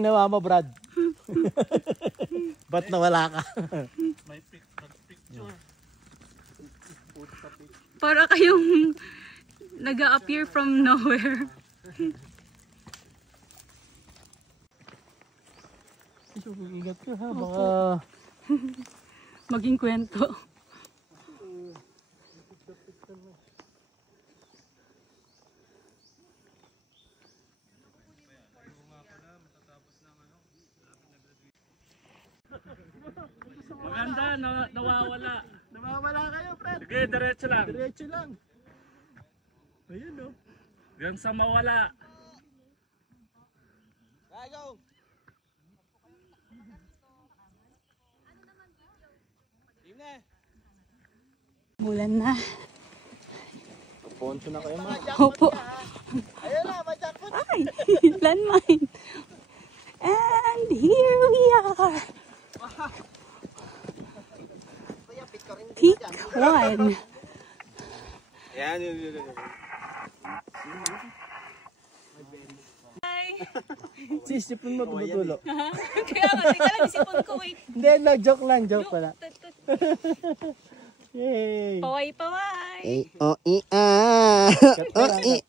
Ginawa mo, Brad. Ba't nawala ka? May picture. Para kayong nag-a-appear from nowhere. Ingat ka ha, baka... Maging kwento. Maganda, nawawala. Nawawala kayo, Brad. Sige, diretso lang. Diretso lang. Ayun o. Hanggang sa mawala. Go! Mulan na. Poncho na kayo, ma. Opo. Ayun na, may jackpot. Ay, landmine. And here we are. Peak 1. Ayan, yun. Hi. Sisipon mo, tumutulo. Kaya nga, teka lang, isipon ko, wait. Hindi, no, joke lang, joke pala. Yay! Paway, paway. O, i, a. O, i,